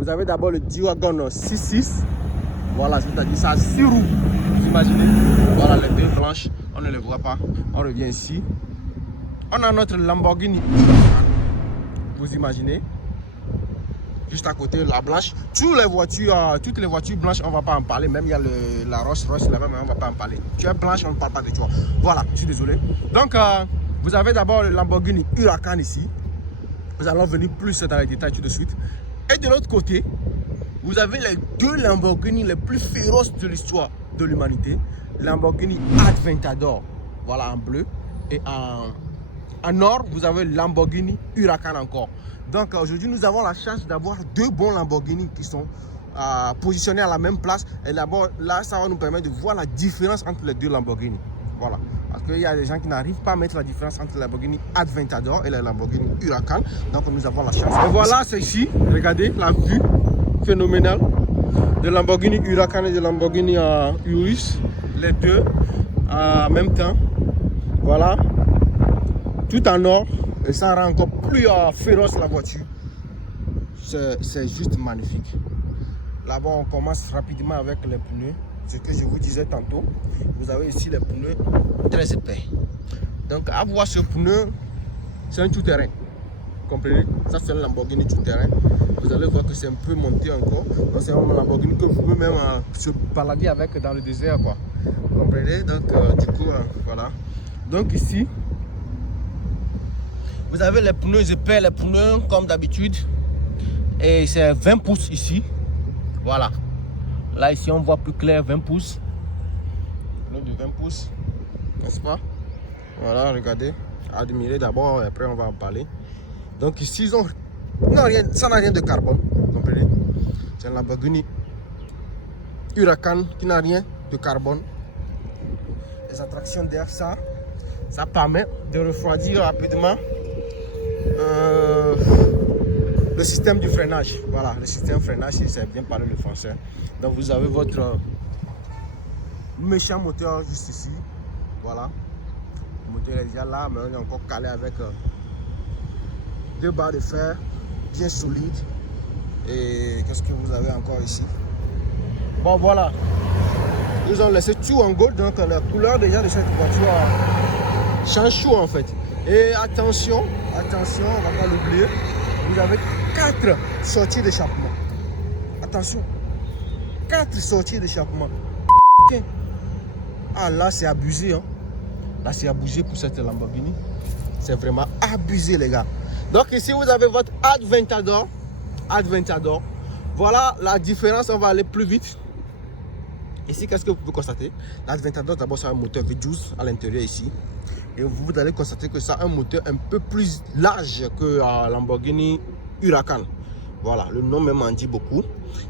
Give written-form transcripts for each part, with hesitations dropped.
Vous avez d'abord le G-Wagon 6.6. Voilà, c'est-à-dire ça a 6 roues. Vous imaginez? Voilà, les deux blanches, on ne les voit pas. On revient ici. On a notre Lamborghini Huracan. Vous imaginez? Juste à côté, la blanche. Toutes les voitures blanches, on ne va pas en parler. Même il y a la Rolls-Royce là-bas, mais on ne va pas en parler. Tu es blanche, on ne parle pas de toi. Voilà, je suis désolé. Donc, vous avez d'abord le Lamborghini Huracan ici. Nous allons venir plus dans les détails tout de suite. Et de l'autre côté, vous avez les deux Lamborghini les plus féroces de l'histoire de l'humanité. Lamborghini Aventador, voilà en bleu. Et en or, vous avez Lamborghini Huracan encore. Donc aujourd'hui, nous avons la chance d'avoir deux bons Lamborghini qui sont positionnés à la même place. Et d'abord, là, ça va nous permettre de voir la différence entre les deux Lamborghini. Voilà. Parce qu'il y a des gens qui n'arrivent pas à mettre la différence entre le Lamborghini Aventador et le Lamborghini Huracan. Donc nous avons la chance. Et voilà, c'est ici. Regardez la vue phénoménale de Lamborghini Huracan et de Lamborghini Urus. Les deux en même temps. Voilà. Tout en or. Et ça rend encore plus féroce la voiture. C'est juste magnifique. Là-bas, on commence rapidement avec les pneus. Ce que je vous disais tantôt. Vous avez ici les pneus très épais. Donc, à voir ce pneu, c'est un tout-terrain. Vous comprenez? Ça, c'est un Lamborghini tout-terrain. Vous allez voir que c'est un peu monté encore. Donc, c'est un Lamborghini que vous pouvez même se balader avec dans le désert, quoi. Vous comprenez? Donc, du coup, voilà. Donc, ici, vous avez les pneus épais, les pneus comme d'habitude. Et c'est 20 pouces ici. Voilà. Là, ici, on voit plus clair, 20 pouces. Pneu de 20 pouces, n'est-ce pas? Voilà, regardez. Admirez d'abord, et après, on va en parler. Donc, ici, ils ont... non, rien, ça n'a rien de carbone. Vous comprenez? C'est un Lamborghini Huracan qui n'a rien de carbone. Les attractions d'air, ça permet de refroidir rapidement le système du freinage. Voilà, le système de freinage, c'est bien parler le français. Donc vous avez votre méchant moteur juste ici. Voilà, le moteur est déjà là, mais on est encore calé avec deux barres de fer bien solides. Et qu'est-ce que vous avez encore ici? Bon, voilà, ils ont laissé tout en gold, donc la couleur déjà de cette voiture change tout en fait. Et attention, on ne va pas l'oublier, vous avez 4 sorties d'échappement. Attention, 4 sorties d'échappement. Ah là, c'est abusé. Hein. Là, c'est abusé pour cette Lamborghini. C'est vraiment abusé, les gars. Donc ici, vous avez votre Aventador. Voilà la différence, on va aller plus vite. Ici, qu'est-ce que vous pouvez constater? L'Aventador, d'abord, c'est un moteur V12 à l'intérieur ici. Et vous allez constater que ça a un moteur un peu plus large que Lamborghini Huracan. Voilà, le nom même en dit beaucoup.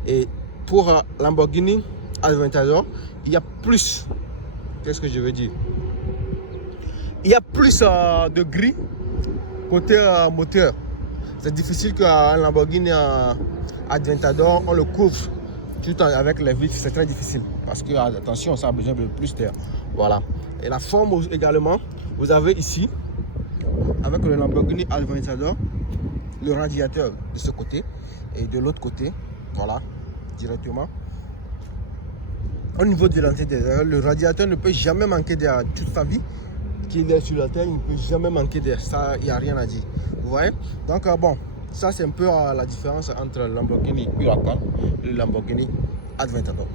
Et pour Lamborghini Aventador, il y a plus. Qu'est-ce que je veux dire? Il y a plus de gris côté moteur. C'est difficile qu'un Lamborghini Aventador, on le couvre tout avec les vitres. C'est très difficile. Parce que, attention, ça a besoin de plus d'air. Voilà. Et la forme également, vous avez ici, avec le Lamborghini Aventador, le radiateur de ce côté et de l'autre côté, voilà, directement. Au niveau de l'entrée d'air, le radiateur ne peut jamais manquer d'air toute sa vie. Qu'il est sur la terre, il ne peut jamais manquer d'air. Ça, il n'y a rien à dire. Vous voyez? Donc, bon, ça, c'est un peu la différence entre le Lamborghini Huracan et le Lamborghini Aventador.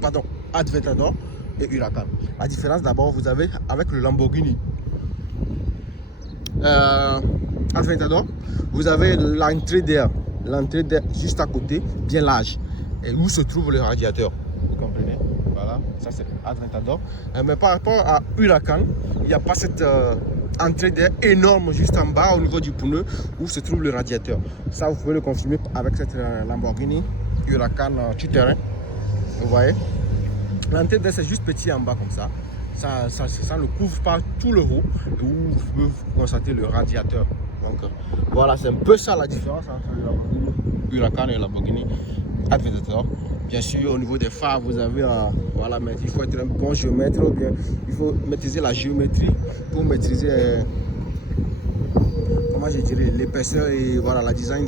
Pardon, Aventador et Huracan. La différence, d'abord, vous avez avec le Lamborghini Aventador, vous avez l'entrée d'air juste à côté, bien large, et où se trouve le radiateur. Vous comprenez? Voilà, ça c'est Aventador. Mais par rapport à Huracan, il n'y a pas cette entrée d'air énorme juste en bas au niveau du pneu où se trouve le radiateur. Ça, vous pouvez le confirmer avec cette Lamborghini Huracan tout-terrain. Vous voyez? L'entrée d'air, c'est juste petit en bas comme ça. Ça ne couvre pas tout le haut où vous pouvez constater le radiateur. Donc voilà, c'est un peu ça la différence entre le Lamborghini Huracan et le Lamborghini Aventador. Bien sûr, au niveau des phares, vous avez voilà, mais il faut être un bon géomètre, ou bien il faut maîtriser la géométrie pour maîtriser comment je dirais l'épaisseur et voilà la design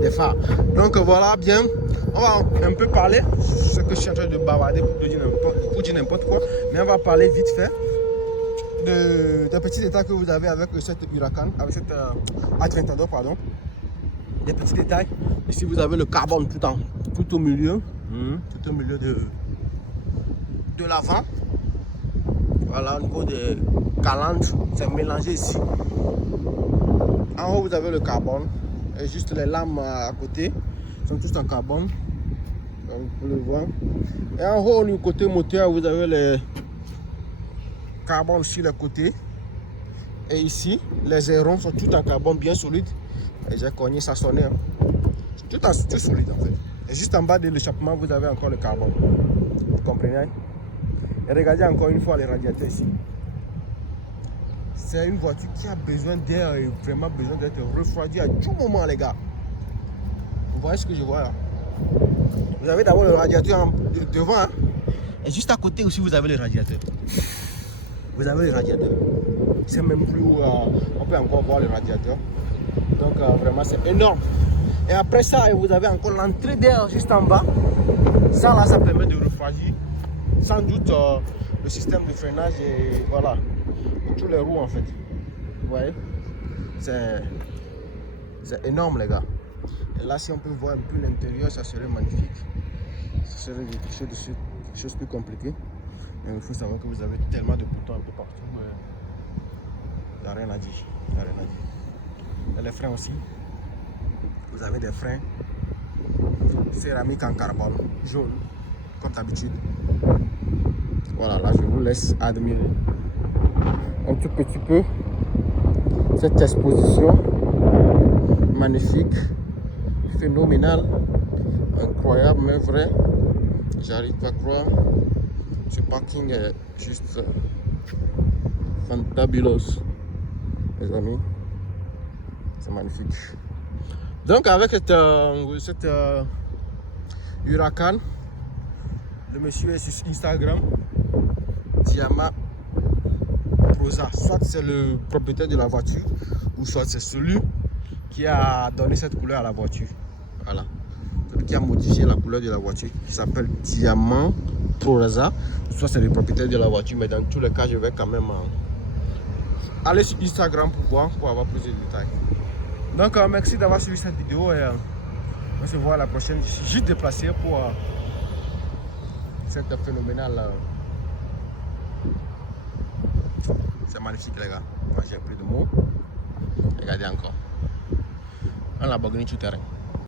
des phares. Donc voilà, bien, on va un peu parler, ce que je suis en train de bavarder pour dire n'importe quoi, mais on va parler vite fait des petits détails que vous avez avec cette Huracan, avec cette Aventador, pardon. Des petits détails. Ici vous avez le carbone tout au milieu, de l'avant. Voilà, au niveau des calandres, c'est mélangé ici. En haut, vous avez le carbone. Et juste les lames à côté sont toutes en carbone. Donc, vous pouvez le voir. Et en haut, du côté moteur, vous avez les carbones sur les côtés. Et ici, les aérons sont tout en carbone bien solide. Et j'ai cogné, ça sonnait. Hein. Tout solide en fait. Et juste en bas de l'échappement, vous avez encore le carbone. Vous comprenez? Et regardez encore une fois les radiateurs ici. C'est une voiture qui a besoin d'air et vraiment besoin d'être refroidie à tout moment, les gars. Vous voyez ce que je vois là? Vous avez d'abord le radiateur devant, hein? Et juste à côté aussi, vous avez le radiateur. Vous avez le radiateur. C'est même plus où on peut encore voir le radiateur. Donc vraiment, c'est énorme. Et après ça, vous avez encore l'entrée d'air juste en bas. Ça là, ça permet de refroidir. Sans doute le système de freinage et voilà. Tous les roues en fait. Vous voyez, c'est énorme les gars. Et là si on peut voir un peu l'intérieur, ça serait magnifique. Ce serait quelque chose de plus compliqué. Mais il faut savoir que vous avez tellement de boutons un peu partout. Il n'y a rien à dire. Il n'y a rien à dire. Et les freins aussi. Vous avez des freins céramique en carbone jaune comme d'habitude. Voilà, là je vous laisse admirer un tout petit peu cette exposition magnifique, phénoménale, incroyable mais vrai. J'arrive pas à croire. Ce parking est juste fantabulous, les amis. C'est magnifique. Donc avec cette Huracan, le monsieur est sur Instagram, Diama Prosa. Soit c'est le propriétaire de la voiture, ou soit c'est celui qui a donné cette couleur à la voiture. Voilà. Celui qui a modifié la couleur de la voiture, qui s'appelle Diamant Prosa. Soit c'est le propriétaire de la voiture, mais dans tous les cas, je vais quand même aller sur Instagram pour voir, pour avoir plus de détails. Donc merci d'avoir suivi cette vidéo et on se voit à la prochaine. Je suis juste déplacé pour cette phénoménale. C'est magnifique les gars. Moi j'ai plus de mots. Regardez encore. Un Lamborghini tout terrain.